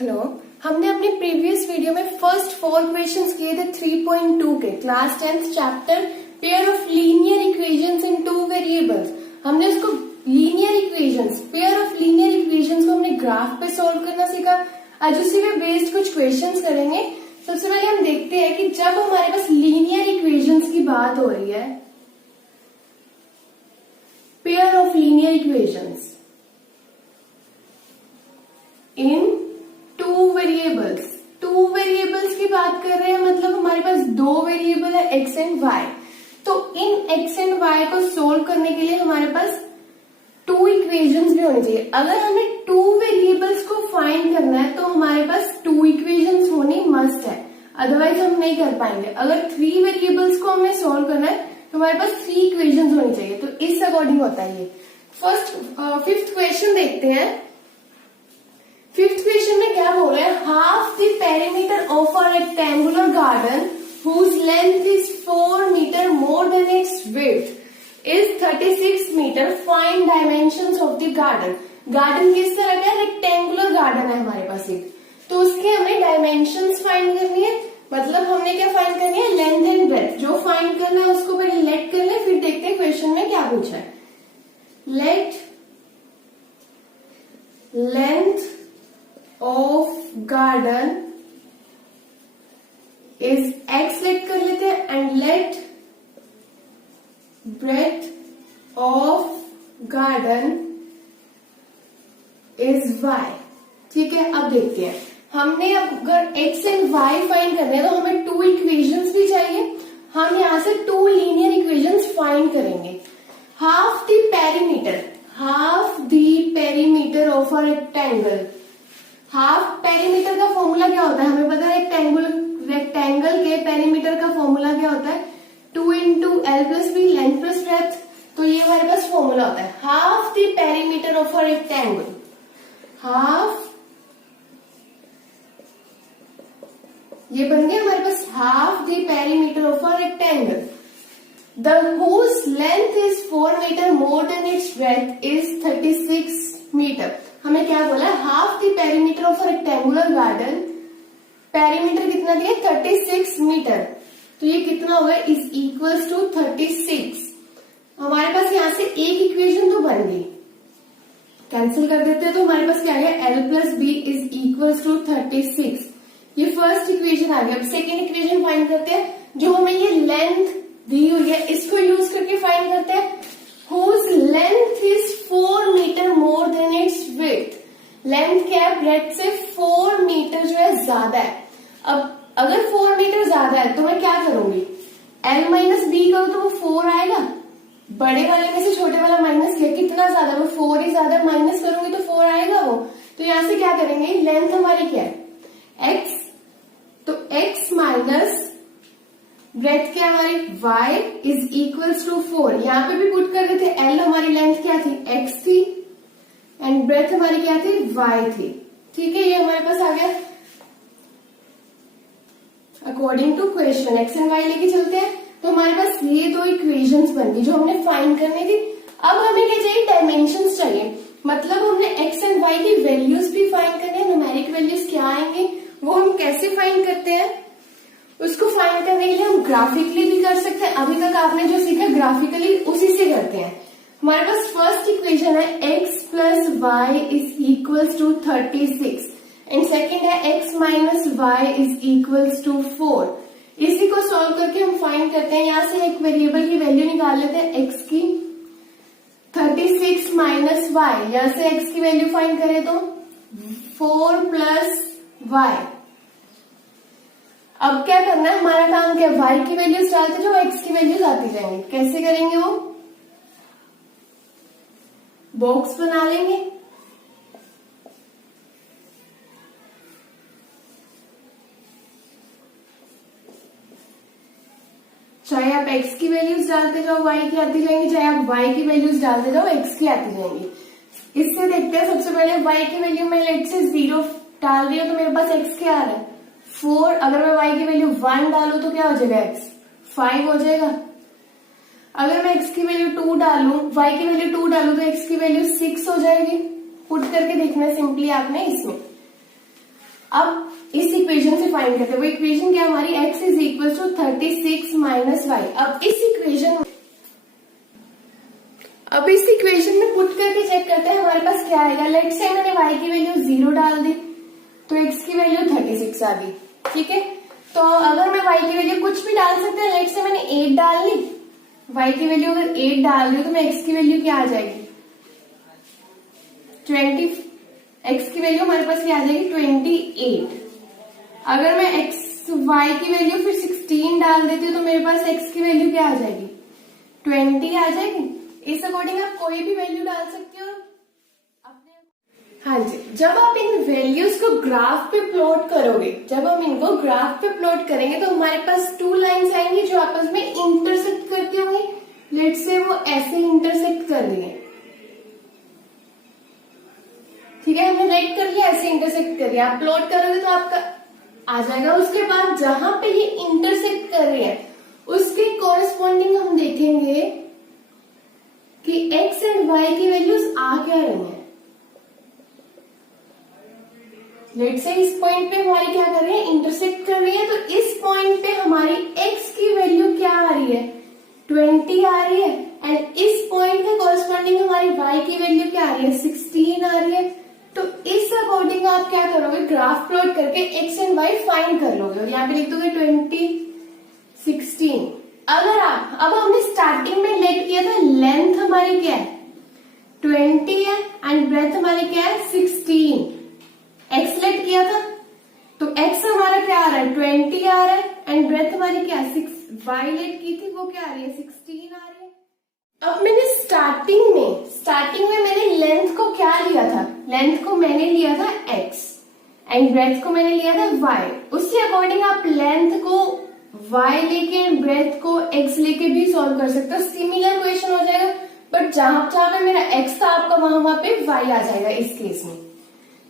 Hello. हमने अपने previous video में फर्स्ट 4 क्वेश्चंस किए थे 3.2 के class 10th chapter pair of linear equations in 2 variables. हमने उसको linear equations, pair of linear equations को हमने ग्राफ पे सॉल्व करना सीखा। आज उसी पे बेस्ड कुछ क्वेश्चंस करेंगे। सबसे पहले हम देखते हैं कि जब हमारे पास लीनियर इक्वेशंस की बात हो रही है, pair of linear equations in 2 variables की बात कर रहे हैं, मतलब हमारे पास 2 वेरिएबल है x एंड y। तो इन x एंड y को सोल्व करने के लिए हमारे पास 2 इक्वेशंस भी होनी चाहिए। अगर हमें 2 वेरिएबल्स को फाइंड करना है तो हमारे पास 2 इक्वेशंस होनी मस्ट है, अदरवाइज हम नहीं कर पाएंगे। अगर 3 वेरिएबल्स को हमें सोल्व करना है तो हमारे पास 3 इक्वेशंस होनी चाहिए। तो इस अकॉर्डिंग होता है ये। फिफ्थ क्वेश्चन देखते हैं। फिफ्थ क्वेश्चन में क्या बोल रहे हैं, half the perimeter of a rectangular garden whose length is 4 metre more than its width is 36 metre, find dimensions of the garden. Garden किस तरह का है, रेक्टेंगुलर गार्डन है हमारे पास एक, तो उसके हमें डायमेंशंस फाइंड करनी है। मतलब हमने क्या फाइंड करनी है, लेंथ एंड ब्रेथ। जो फाइंड करना है उसको पहले लेट कर ले, फिर देखते हैं क्वेश्चन में क्या पूछा है। Let length of garden is x let कर लेते हैं and let breadth of garden is y। ठीक है, अब देखते हैं। हमने अगर x एंड y फाइंड करने हैं तो हमें 2 इक्वेशंस भी चाहिए। हम यहां से 2 लीनियर इक्वेशंस फाइंड करेंगे। Half the perimeter of a rectangle. Half perimeter का फॉर्मूला क्या होता है, हमें पता है रेक्टेंगल के पेरीमीटर का फॉर्मूला क्या होता है, 2 into L plus B, length plus breadth. तो ये हमारे पास फॉर्मूला होता है। Half the perimeter of a rectangle, half, ये बन गया हमारे पास half the perimeter of a rectangle the whose length is 4 metre more than its breadth is 36 metre. हमें क्या बोला है, half the perimeter of rectangular garden, perimeter कितना दिया, 36 मीटर। तो ये कितना होगा, इज इक्वल्स टू 36। हमारे पास यहां से एक इक्वेशन तो बन गई, कैंसिल कर देते हैं तो हमारे पास क्या है, L plus B is equals to 36। ये फर्स्ट इक्वेशन आ गया। अब सेकेंड इक्वेशन फाइंड करते हैं। जो हमें ये लेंथ दी हुई है इसको यूज करके फाइंड करते हैं। whose length is 4 metre more than its width। Length क्या है, ब्रेथ से 4 मीटर जो है ज्यादा है। अब अगर 4 मीटर ज्यादा है तो मैं क्या करूंगी, l माइनस बी करूँ तो वो 4 आएगा। बड़े वाले में से छोटे वाला माइनस किया, कितना ज्यादा, वो 4 ही ज्यादा, माइनस करूंगी तो 4 आएगा वो। तो यहां से क्या करेंगे, लेंथ हमारी क्या है, x, तो x माइनस ब्रेथ क्या हमारी y इज इक्वल्स टू 4। यहाँ पे भी पुट कर देते, l हमारी लेंथ क्या थी, x थी, एंड ब्रेथ हमारी क्या थी, y थी। ठीक है, ये हमारे पास आ गया according to question. x and y लेके चलते हैं तो हमारे पास ये 2 इक्वेशंस बन गई जो हमने फाइंड करनी थी। अब हमें क्या चाहिए, डायमेंशंस चाहिए। मतलब हमने x एंड y की वैल्यूज भी फाइंड करनी है। न्यूमेरिक वैल्यूज क्या आएंगे वो हम कैसे फाइंड करते हैं, उसको फाइंड करने के लिए हम ग्राफिकली भी कर सकते हैं। अभी तक आपने जो सीखा ग्राफिकली उसी से करते हैं। हमारे पास फर्स्ट इक्वेशन है x plus y is equals to 36 and second है x minus y is equals to 4। इसी को सॉल्व करके हम फाइंड करते हैं। यहां से एक वेरिएबल की वैल्यू निकाल लेते हैं x की, 36 माइनस वाई, यहां से x की वैल्यू फाइंड करें तो 4 प्लस वाई। अब क्या करना है, हमारा काम क्या है, y की वैल्यूज डालते जाओ, x की वैल्यूज आती जाएंगे। कैसे करेंगे, वो बॉक्स बना लेंगे। चाहे आप x की वैल्यूज डालते जाओ y की आती जाएंगी, चाहे आप y की वैल्यूज डालते जाओ x की आती जाएंगी। इससे देखते हैं, सबसे पहले y की वैल्यू मैं लेट से 0 डाल रही हूं तो मेरे पास x क्या आ रहा है, 4। अगर मैं y की वैल्यू 1 डालू तो क्या हो जाएगा, x 5 हो जाएगा। अगर मैं x की वैल्यू 2 डालू, y की वैल्यू 2 डालू तो x की वैल्यू 6 हो जाएगी। पुट करके देखना सिंपली आपने इसमें। अब इस इक्वेशन से फाइंड करते हैं। वो इक्वेशन क्या हमारी, x is equal to 36 minus y. अब इस इक्वेशन में पुट करके चेक करते हैं हमारे पास क्या आएगा। लेट्स से मैंने y की वैल्यू 0 डाल दी तो x की वैल्यू 36 आ गई। ठीक है, तो अगर मैं y की वैल्यू कुछ भी डाल सकते हैं, लेट्स से मैंने 8 डाल ली, y की वैल्यू अगर 8 डाल दी तो मैं x की वैल्यू क्या आ जाएगी 20, x की वैल्यू हमारे पास क्या आ जाएगी 28। अगर मैं y की वैल्यू फिर 16 डाल देती हूँ तो मेरे पास x की वैल्यू क्या आ जाएगी 20 आ जाएगी। इस अकॉर्डिंग आप कोई भी वैल्यू डाल सकते हो अपने। हाँ जी, जब आप इन वैल्यूज को ग्राफ पे प्लॉट करोगे, जब हम इनको ग्राफ पे प्लॉट करेंगे तो हमारे पास 2 लाइंस आएंगी जो आपस में इंटरसेक्ट करती होंगी। लेट्स से वो ऐसे इंटरसेक्ट कर रही है। ठीक है, हमने राइट कर लिया, ऐसे इंटरसेक्ट कर लिया। आप प्लॉट करोगे तो आपका आ जाएगा। उसके बाद जहां पे ये इंटरसेक्ट कर रही है उसके कोरस्पॉन्डिंग हम देखेंगे कि x एंड y की वैल्यूज आ क्या रही है। लेट्स से इस पॉइंट पे हमारी क्या कर रही है, इंटरसेक्ट कर रही है। तो इस पॉइंट पे हमारी x की वैल्यू क्या आ रही है 20 आ रही है, एंड इस पॉइंट के कोरस्पॉन्डिंग हमारी y की वैल्यू क्या आ रही है 16 आ रही है। तो इस अकॉर्डिंग आप क्या करोगे, ग्राफ प्लॉट करके x एंड y फाइंड कर लोगे और यहाँ पे लिख दोगे 20, 16। अगर आप, अब हमने स्टार्टिंग में लेट किया था, लेंथ हमारी क्या है 20 है एंड ब्रेथ हमारी क्या है 16। x लेट किया था तो x हमारा क्या आ रहा है 20 आ रहा है एंड ब्रेथ हमारी क्या है 6। y लेट की थी वो क्या आ रही है 16 आ रही है। अब मैंने स्टार्टिंग में मैंने लेंथ को क्या लिया था, लेंथ को मैंने लिया था x एंड ब्रेथ को मैंने लिया था y। उसके अकॉर्डिंग आप लेंथ को y लेके एंड ब्रेथ को x लेके भी सॉल्व कर सकते हो। सिमिलर क्वेश्चन हो जाएगा, बट जहां जहां पे मेरा x था आपका वहां पे y आ जाएगा इस केस में।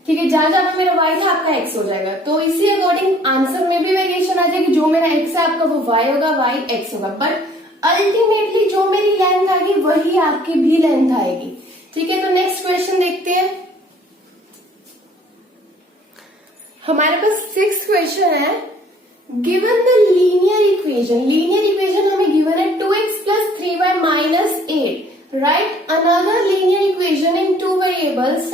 ठीक है, जहां जहां पे मेरा y था आपका x हो जाएगा। तो इसी अकॉर्डिंग आंसर में भी वेरिएशन आ जाएगी। जो मेरा x है आपका वो y होगा, y x होगा, बट अल्टीमेटली जो मेरी लेंथ आएगी वही आपकी भी लेंथ आएगी। ठीक है, तो नेक्स्ट क्वेश्चन देखते हैं। हमारे पास 6th क्वेश्चन है। गिवन द लीनियर इक्वेशन हमें गिवन है 2x plus 3y minus 8। Right another linear equation in 2 variables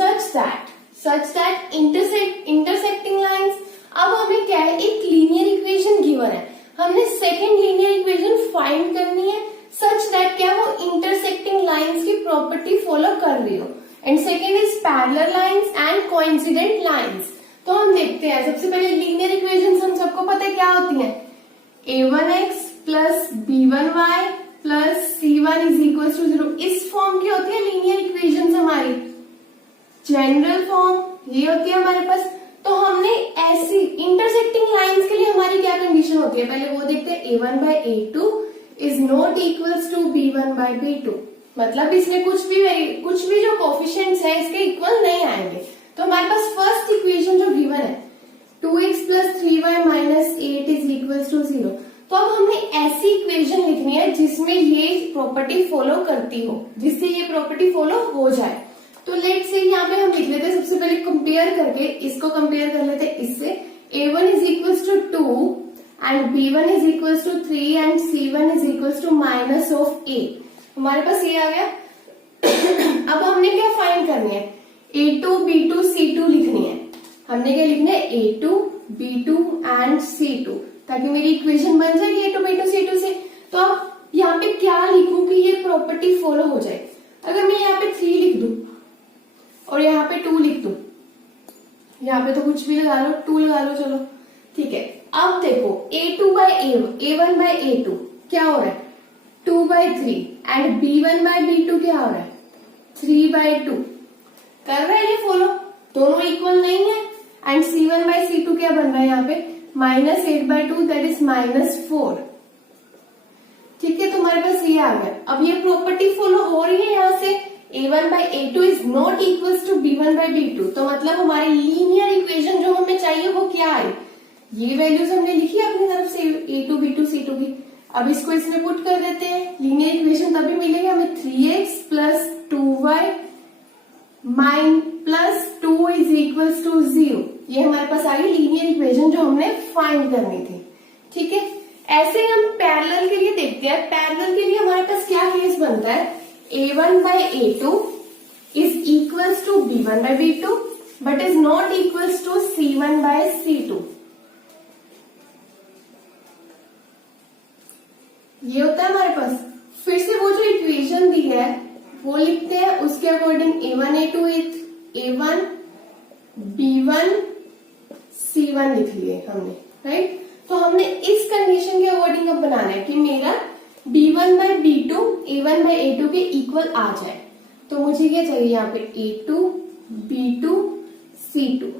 such that intersecting lines। अब हमें क्या है, एक लीनियर इक्वेशन गिवन है, हमने सेकंड लीनियर इक्वेशन फाइंड करनी है सच दैट क्या वो इंटरसेक्टिंग लाइंस की प्रॉपर्टी फॉलो कर रही हो, and second is parallel lines and coincident lines. तो हम देखते हैं, सबसे पहले लीनियर इक्वेशन हम सबको पता है क्या होती है, a1x plus b1y plus c1 is equal to 0। इस फॉर्म की होती है लीनियर इक्वेशन हमारी। जनरल फॉर्म ये होती है हमारे पास। तो हमने ऐसी इंटरसेक्टिंग लाइंस के लिए हमारी क्या कंडीशन होती है, पहले वो देखते हैं। a1 by a2 is not equals to b1 by b2। मतलब इसमें कुछ भी जो कोफिशिएंट्स है इसके इक्वल नहीं आएंगे। तो हमारे पास फर्स्ट इक्वेशन जो गिवन है 2x plus 3y minus 8 is equals to 0। तो अब हमने ऐसी इक्वेशन लिखनी है जिसमें ये प्रॉपर्टी फॉलो करती हो, जिससे ये प्रॉपर्टी फॉलो हो जाए। तो लेट से यहाँ पे हम लिख लेते हैं, सबसे पहले कंपेयर करके इसको कंपेयर कर लेते हैं इससे। a1 is equals to 2 and b1 is equals to 3 and c1 is equals to minus of a। हमारे पास ये आ गया। अब हमने क्या फाइंड करनी है, a2 b2 c2 लिखनी है। हमने क्या लिखना है, a2 b2 एंड c2, ताकि मेरी इक्वेशन बन जाएगी a2 b2 c2 से। तो अब यहाँ पे क्या लिखूं कि ये प्रॉपर्टी फॉलो हो जाए। अगर मैं यहाँ पे 3 लिख दूं और यहाँ पे 2 लिख दूं, यहाँ पे तो कुछ भी लगा लो, 2 लगा लो, चलो ठीक है। अब देखो a2 by a1 by a2 क्या हो रहा है 2 by 3 and b1 by b2 क्या हो रहा है 3 by 2। कर रहा है ये फॉलो, दोनों इक्वल नहीं है। एंड c1 by c2 क्या बन रहा है यहाँ पे -8 by 2 दैट इज -4। ठीक है, तुम्हारे पास ये आ गया। अब ये प्रॉपर्टी फॉलो हो रही है यहाँ से, a1 by a2 is not equals to b1 by b2। तो मतलब हमारी लीनियर इक्वेशन जो हमें चाहिए वो क्या है, ये वैल्यूज हमने लिखी है अपनी तरफ से a2 b2 c2 की। अब इसको इसमें पुट कर देते हैं, लीनियर इक्वेशन तभी मिलेगी हमें 3x plus 2y plus 2 is equals to 0। ये हमारे पास आ गई लीनियर इक्वेशन जो हमने फाइंड करनी थी। ठीक है, ऐसे ही हम पैरेलल के लिए देखते हैं। पैरेलल के लिए हमारे पास क्या केस बनता है, a1 by a2 is equals to b1 by b2 but is not equals to c1 by c2। ये होता है हमारे पास। फिर से वो जो इक्वेशन दी है वो लिखते हैं, उसके according a1 a2 a1 b1 c1 लिख लिए हमने, राइट। तो हमने इस कंडीशन के अकॉर्डिंग अब बनाना है कि मेरा b1 by b2 a1 by a2 के इक्वल आ जाए। तो मुझे क्या चाहिए यहाँ पे a2 b2 c2,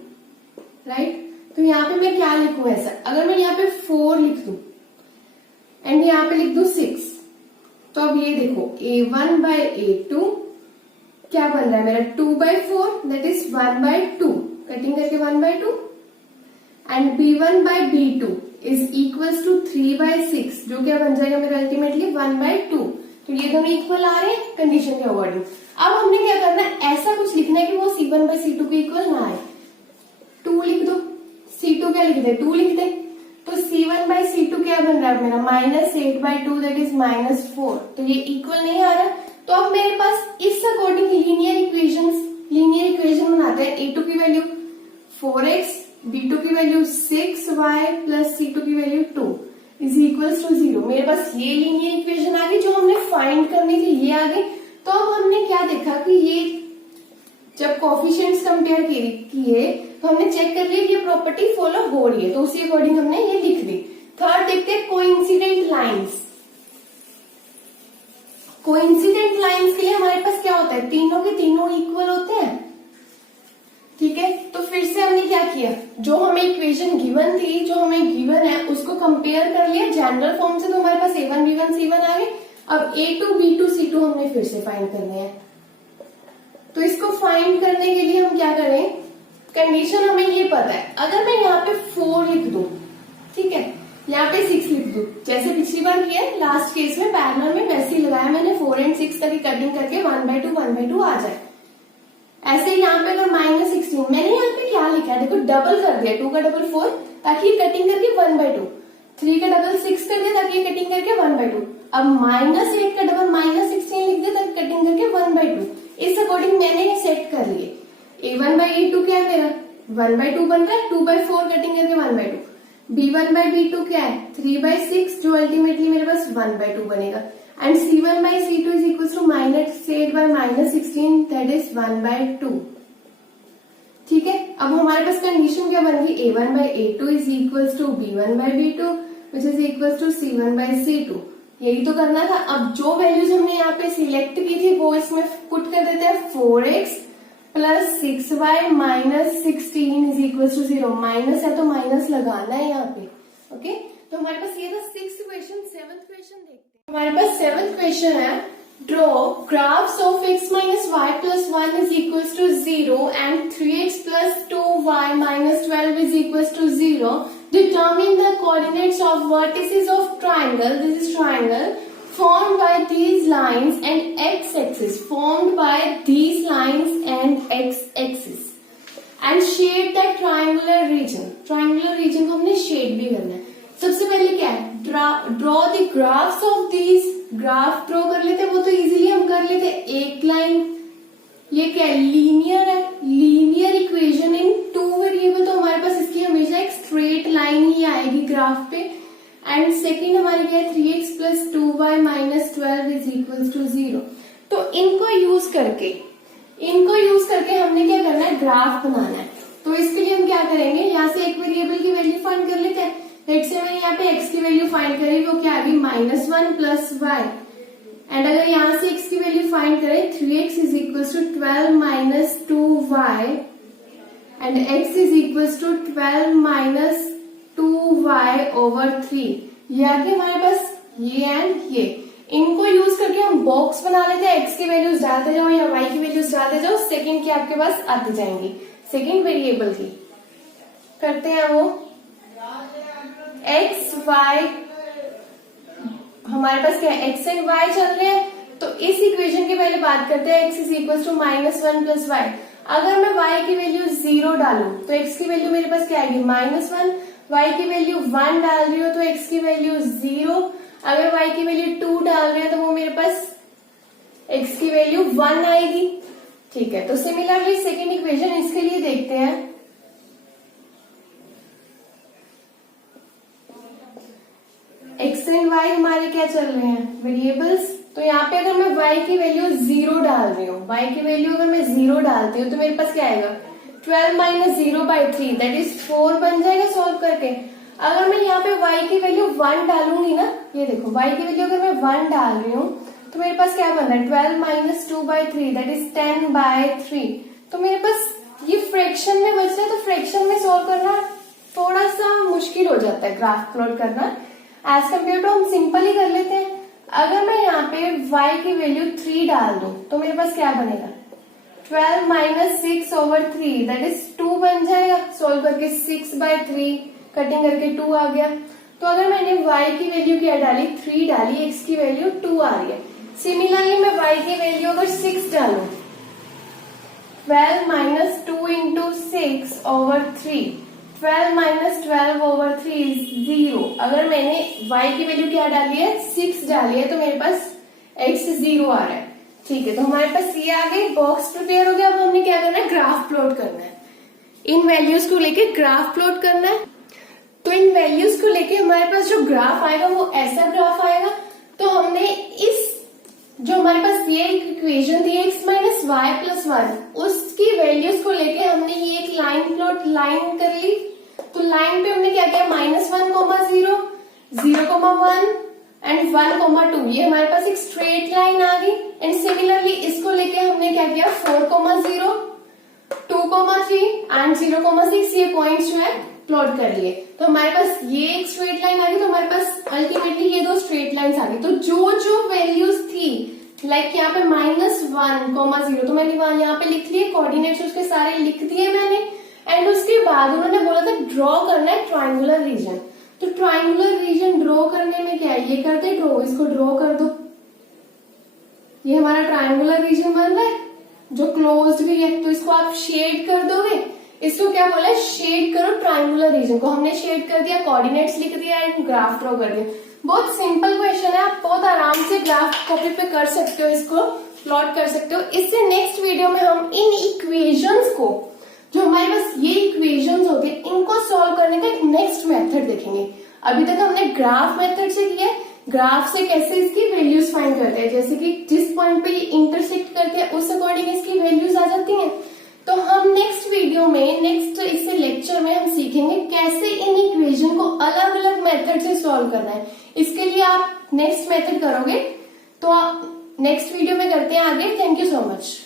राइट। तो यहाँ पे मैं क्या लिखूं ऐसा, अगर मैं यहाँ पे 4 लिख दूं एंड यहाँ पे लिख दूं 6, तो अब ये देखो a1 by a2 क्या बन रहा है मेरा 2 by 4 that is 1 by 2, cutting करके 1 by 2 and b1 by b2 is equals to 3 by 6 जो क्या बन जाएगा मेरा अल्टीमेटली 1 by 2। तो ये दोनों इक्वल आ रहे हैं कंडीशन के अकॉर्डिंग। अब हमने क्या करना है, ऐसा कुछ लिखना है कि वो c1 by c2 के इक्वल ना आए। 2 लिख दो, c2 क्या लिख दे 2 लिख दे, तो c1 by c2 क्या बन रहा है मेरा -8 by 2 दैट इज -4। तो ये इक्वल नहीं आ रहा। तो अब मेरे पास इस अकॉर्डिंग लीनियर इक्वेशन बनाते हैं। a2 की वैल्यू 4x, b2 की वैल्यू 6y प्लस c2 की वैल्यू 2 इज इक्वल्स टू 0। मेरे पास ये लीनियर इक्वेशन आ गई जो हमने फाइंड करनी थी, ये आ गई। तो अब हमने क्या देखा कि ये जब कोफिशिएंट्स कंपेयर किए तो हमने चेक कर लिया ये प्रॉपर्टी फॉलो हो रही है, तो उसी अकॉर्डिंग हमने ये लिख दी। थर्ड देखते हैं कोइंसिडेंट लाइंस। कोइंसिडेंट लाइंस के लिए हमारे पास क्या होता है, तीनों के तीनों इक्वल होते हैं। ठीक है, तो फिर से हमने क्या किया, जो हमें इक्वेशन गिवन थी, जो हमें गिवन है उसको कंपेयर कर लिया जनरल फॉर्म से, तो हमारे पास a1 b1 c1 आ गए। अब a2 b2 c2 हमने फिर से फाइंड करने हैं। तो इसको फाइंड करने के लिए हम क्या करें, कंडीशन हमें ये पता है, अगर मैं यहाँ पे 4 लिख दूं, ठीक है, यहाँ पे 6 लिख दूं, जैसे पिछली बार किया लास्ट केस में पैरेलल में वैसे ही लगाया मैंने 4 and 6 तक कटिंग करके 1 by 2 आ जाए। ऐसे ही यहाँ पे अगर -16 मैंने यहाँ पे क्या लिखा है देखो, डबल कर दिया, 2 का डबल 4 ताकि ये कटिंग करके 1 by 2, 3 का डबल 6 कर दिया ताकि ये कटिंग करके 1 by 2। अब -8 का डबल -16 लिख दिया ताकि कटिंग करके 1 by 2। इस अकॉर्डिंग मैंने ये सेट कर लिए। a1 by a2 क्या है मेरा 1 by 2 बन रहा है, 2 by 4 कटिंग करके 1 by 2। b1 by b2 क्या है 3 by 6 जो अल्टीमेटली मेरे पास 1 by 2 बनेगा। And c1 by c2 is equal to -8 by -16 that is 1 by 2। ठीक है, अब हमारे पास कंडीशन क्या बन गई, a1 by a2 is equal to b1 by b2 which is equal to c1 by c2। यही तो करना था। अब जो वैल्यूज हमने यहाँ पे सिलेक्ट की थी वो इसमें पुट कर देते हैं, 4x plus 6y minus 16 is equal to 0। Minus है तो माइनस लगाना है यहाँ पे। ओके, तो हमारे पास ये था 6th क्वेश्चन। 7th क्वेश्चन देखते हैं। हमारे पास 7th क्वेश्चन है, draw graphs of x minus y plus 1 is equal to 0 and 3x plus 2y minus 12 is equal to 0। Determine the coordinates of vertices of triangle, this is triangle, formed by these lines and x-axis, formed by these lines and x-axis, and shade that triangular region. Triangular region को हमने shade भी करना है। सबसे पहले क्या है, draw the graphs of these, graph draw कर लेते, वो तो इजीली हम कर लेते। एक लाइन, ये क्या है लीनियर है, लीनियर इक्वेशन इन 2 वेरिएबल, तो हमारे पास इसकी हमेशा एक स्ट्रेट लाइन ही आएगी ग्राफ पे। एंड सेकेंड हमारी क्या है 3x plus 2y minus 12 is equal to 0। तो इनको यूज करके हमने क्या करना है, ग्राफ बनाना है। तो इसके लिए हम क्या करेंगे, यहाँ से एक वेरिएबल की वैल्यू फाइंड कर लेते हैं। लेट्स से मैंने यहाँ पे x की वैल्यू फाइंड करी, वो क्या आ गई -1 प्लस y। एंड अगर यहाँ से x की वैल्यू फाइंड करें 3x is equal to 12 minus 2y and x is equal to 12 minus 2y over 3। ये आगे हमारे पास ये एंड ये, इनको यूज करके हम बॉक्स बना लेते हैं। x की वैल्यूज डालते जाओ या y की वैल्यूज डालते जाओ, सेकंड की आपके पास आती जाएंगी। सेकंड वेरिएबल की करते हैं वो x y, हमारे पास क्या है x and y चल रहे हैं। तो इस इक्वेशन की पहले बात करते हैं, x is equal to -1 plus y। अगर मैं y की वैल्यू 0 डालूं तो x की वैल्यू मेरे पास क्या आएगी -1, y की वैल्यू 1 डाल रही हो तो x की वैल्यू 0, अगर y की वैल्यू 2 डाल रहे हैं तो वो मेरे पास x की वैल्यू 1 आएगी। ठीक है, तो सिमिलरली सेकेंड इक्वेशन इसके लिए देखते हैं। x एंड y हमारे क्या चल रहे हैं, वेरिएबल्स। तो यहाँ पे अगर मैं y की वैल्यू 0 डाल रही हूँ, y की वैल्यू अगर मैं 0 डालती हूँ तो मेरे पास क्या आएगा, 12 माइनस 0/3 दैट इज 4 बन जाएगा सॉल्व करके। अगर मैं यहाँ पे y की वैल्यू 1 डालूंगी ना, ये देखो y की वैल्यू अगर मैं 1 डाल रही हूँ तो मेरे पास क्या बन रहा है, 12 माइनस 2/3 दैट इज 10/3। तो मेरे पास ये फ्रैक्शन में बच रहा है, तो फ्रैक्शन में सॉल्व करना थोड़ा सा मुश्किल हो जाता है, ग्राफ प्लॉट करना। एज कम्पेयर टू हम सिंपल ही कर लेते हैं। अगर मैं यहाँ पे y की वैल्यू 3 डाल दूं तो मेरे पास क्या बनेगा, 12 माइनस 6/3 दैट इज 2 बन जाएगा। सॉल्व करके 6/3 कटिंग करके 2 आ गया। तो अगर मैंने y की वैल्यू क्या डाली, 3 डाली, x की वैल्यू 2 आ रही है। सिमिलरली मैं y की वैल्यू अगर 6 डालू, 12 माइनस 2 इंटू 6/3, 12 माइनस 12/3 इज 0। अगर मैंने y की वैल्यू क्या डाली है, 6 डाली है, तो मेरे पास x 0 आ रहा है। ठीक है, तो हमारे पास ये आ गई, बॉक्स प्रिपेयर हो गया। अब हमने क्या करना है, ग्राफ प्लॉट करना है। इन वैल्यूज को लेके ग्राफ प्लॉट करना है। तो इन वैल्यूज को लेके हमारे पास जो ग्राफ आएगा वो ऐसा ग्राफ आएगा। तो हमने इस जो हमारे पास ये इक्वेशन थी x माइनस वाई प्लस 1, उसकी वैल्यूज को लेके हमने ये एक लाइन कर ली। तो लाइन पे हमने क्या किया, -1, 0, 0, 1 एंड 1, 2, ये हमारे पास एक स्ट्रेट लाइन आ गई। एंड सिमिलरली इसको लेके हमने क्या किया, 4, 0, 2, 3 एंड 0, 6 ये पॉइंट्स जो है प्लॉट कर लिए। तो हमारे पास ये एक स्ट्रेट लाइन आ गई, तो हमारे पास अल्टीमेटली ये 2 स्ट्रेट लाइंस आ गई। तो जो जो वैल्यूज थी, लाइक यहाँ पे -1, 0, तो मैंने यहाँ पे लिख लिए, कोऑर्डिनेट्स उसके सारे लिख दिए मैंने। एंड उसके बाद उन्होंने बोला था ड्रॉ करना है ट्राइंगुलर रीजन। तो ट्राइंगुलर रीजन ड्रॉ करने में क्या है, ये करते ड्रॉ, इसको ड्रॉ कर दो। ये हमारा ट्राइंगुलर रीजन बन रहा है जो क्लोज्ड भी है, तो इसको आप शेड कर दोगे। इसको क्या बोला है, शेड करो ट्राइंगुलर रीजन को। हमने शेड कर दिया, कोऑर्डिनेट्स लिख दिया एंड ग्राफ ड्रॉ कर दिया। बहुत सिंपल क्वेश्चन है, आप बहुत आराम से ग्राफ कॉपी पे कर सकते हो, इसको प्लॉट कर सकते हो। इससे नेक्स्ट वीडियो में हम इन इक्वेशंस को, जो हमारे पास ये इक्वेशंस होते हैं, इनको सॉल्व करने का एक नेक्स्ट मेथड देखेंगे। अभी तक हमने ग्राफ मेथड से किया, ग्राफ से कैसे इसकी वैल्यूज फाइंड करते हैं, जैसे कि जिस पॉइंट पे ये इंटरसेक्ट करके उस अकॉर्डिंग इसकी वैल्यूज आ जाती हैं। तो हम नेक्स्ट वीडियो में, नेक्स्ट इस लेक्चर में हम सीखेंगे कैसे इन इक्वेशन को अलग अलग मेथड से सॉल्व करना है। इसके लिए आप नेक्स्ट मेथड करोगे, तो आप नेक्स्ट वीडियो में करते हैं आगे। Thank you so much.